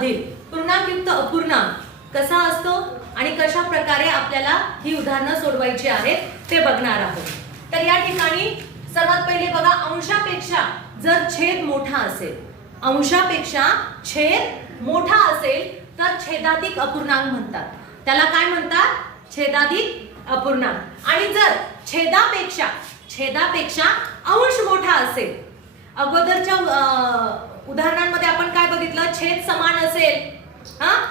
संख्यांमधील पूर्णांकयुक्त अपूर्णांक कसा असतो आणि कशा प्रकारे आपल्याला ही उदाहरणं सोडवायची आहेत ते बघणार आहोत। तर या ठिकाणी सर्वात पहिले बघा, अंशापेक्षा जर छेद मोठा असेल, अंशापेक्षा छेद मोठा असेल तर छेदाधिक अपूर्णांक म्हणतात। त्याला काय म्हणतात? छेदाधिक अपूर्णांक। आणि जर छेदापेक्षा अंश मोठा असेल, अगोदरच्या उदाहरणांमध्ये आपण काय बघितलं, छेद समान असेल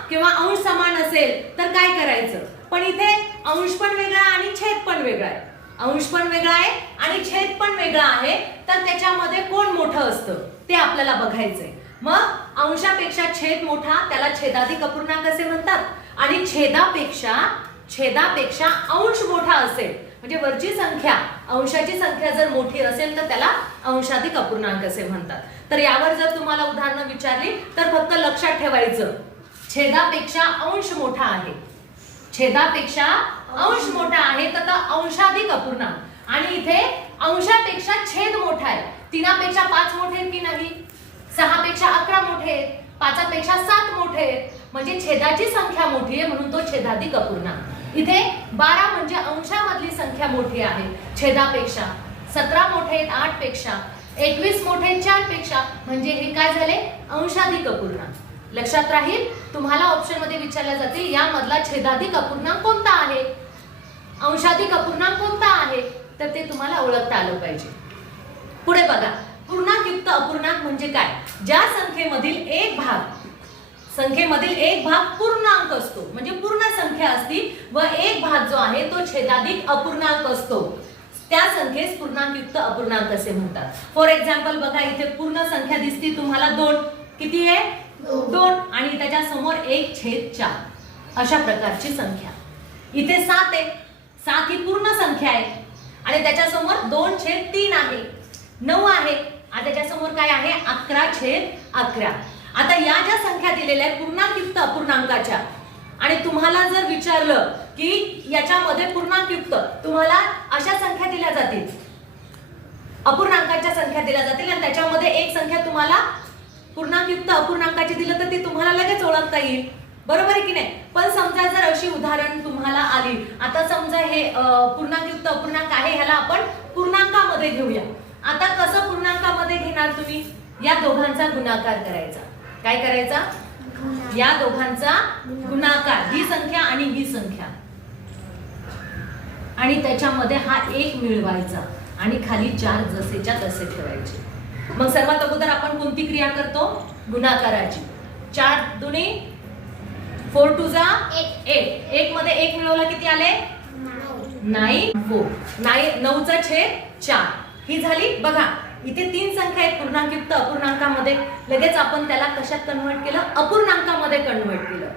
किंवा अंश समान असेल तर काय करायचं, पण इथे अंश पण वेगळा आणि छेद पण वेगळा आहे, अंश पण वेगळा आहे आणि छेद पण वेगळा आहे, तर त्याच्यामध्ये कोण मोठं असतं ते आपल्याला बघायचंय। मग अंशापेक्षा छेद मोठा त्याला छेदाधिक अपूर्णांक असे म्हणतात आणि छेदापेक्षा अंश मोठा असेल म्हणजे वरची संख्या अंशाची संख्या जर मोठी असेल तर त्याला अंशाधिक अपूर्णांक असे म्हणतात। तर यावर जर तुम्हाला उदाहरणं विचारली तर फक्त लक्षात ठेवायचं, छेदापेक्षा अंश मोठा आहे, छेदापेक्षा अंश मोठा आहे तर अंशाधिक अपूर्णांक। आणि इथे अंशापेक्षा छेद मोठा आहे, 3पेक्षा 5 मोठे आहेत की नाही, 6पेक्षा 11 मोठे आहेत, 5पेक्षा 7 मोठे आहेत, म्हणजे छेदाची संख्या मोठी आहे म्हणून तो छेदाधिक अपूर्णांक। इथे 12 म्हणजे अंशामधली संख्या मोठी आहे छेदापेक्षा, 17 मोठे आहेत 8 पेक्षा, 21 मोठे आहेत 4 पेक्षा, म्हणजे हे काय झाले, अंशाधिक अपूर्णांक। लक्षात राहील, तुम्हाला ऑप्शन मध्ये विचारले जातील यामधला छेदाधिक अपूर्णांक कोणता आहे, अंशाधिक अपूर्णांक कोणता आहे, तर ते तुम्हाला ओळखता आलं पाहिजे। पुढे बघा, पूर्णांकयुक्त अपूर्णांक म्हणजे काय, ज्या संख्येमधील एक भाग पूर्णांक असतो म्हणजे पूर्ण संख्या असती व एक भाग जो आहे तो छेदाधिक अपूर्णांक असतो, त्या संख्येस पूर्णांकयुक्त अपूर्णांक असे म्हणतात। फॉर एक्झाम्पल बघा, इथे पूर्ण संख्या दिसती तुम्हाला 2, किती आहे 2 आणि त्याच्या समोर 1/4 अशा प्रकारची संख्या। इथे 7 आहे, 7 ही पूर्ण संख्या आहे आणि त्याच्या समोर 2/3 आहे, 9 आहे आणि त्याच्या समोर काय आहे 11/11। आता या ज्या संख्या दिलेल्या आहेत पूर्णांकयुक्त अपूर्णांकाच्या आणि तुम्हाला जर विचारलं की याच्यामध्ये पूर्णांकयुक्त, तुम्हाला अशा संख्या दिल्या जातील, अपूर्णांकाच्या संख्या दिल्या जातील आणि त्याच्यामध्ये एक संख्या तुम्हाला पूर्णांकयुक्त अपूर्णांकाची दिलं तर ती तुम्हाला लगेच ओळखता येईल, बरोबर आहे की नाही। पण समजा जर अशी उदाहरण तुम्हाला आली, आता समजा हे पूर्णांकयुक्त अपूर्णांक आहे, ह्याला आपण पूर्णांकामध्ये घेऊया। आता कसं पूर्णांकामध्ये घेणार तुम्ही, या दोघांचा गुणाकार करायचा, काय करायचा, या दोघांचा गुणाकार, ही संख्या आणि ही संख्या, आणि त्याच्यामध्ये हा 1 मिळवायचा आणि खाली 4 जसेच्या तसे ठेवायचे। मग सर्वात अगोदर आपण कोणती क्रिया करतो, गुणाकाराची। 4 दुनी 4 2 जा 8, 1 मध्ये 1 मिळवला किती आले 9 9 चा छेद 4 ही झाली। बघा इथे 3 संख्या आहेत पूर्णांकयुक्त अपूर्णांकामध्ये, लगेच आपण त्याला कशात कन्वर्ट केलं, अपूर्णांकामध्ये कन्वर्ट केलं,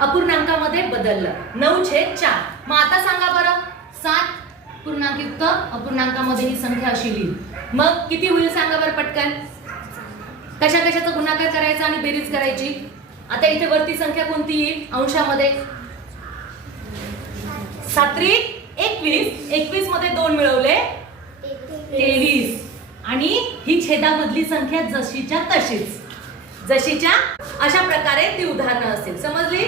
अपूर्णांकामध्ये बदललं, 9/4। मग आता सांगा बरं, 7 पूर्णांकयुक्त अपूर्णांकामध्ये ही संख्या अशी लिहिली, मग किती होईल सांगा बरं पटकन, कशाचा गुणाकार करायचा आणि बेरीज करायची। आता इथे वरती संख्या कोणती येईल अंशामध्ये, 7 21, 21 मध्ये 2 मिळवले 23 आणि ही छेदामधली संख्या जशीच्या तशीच, अशा प्रकारे ती उदाहरणं असतील, समजली।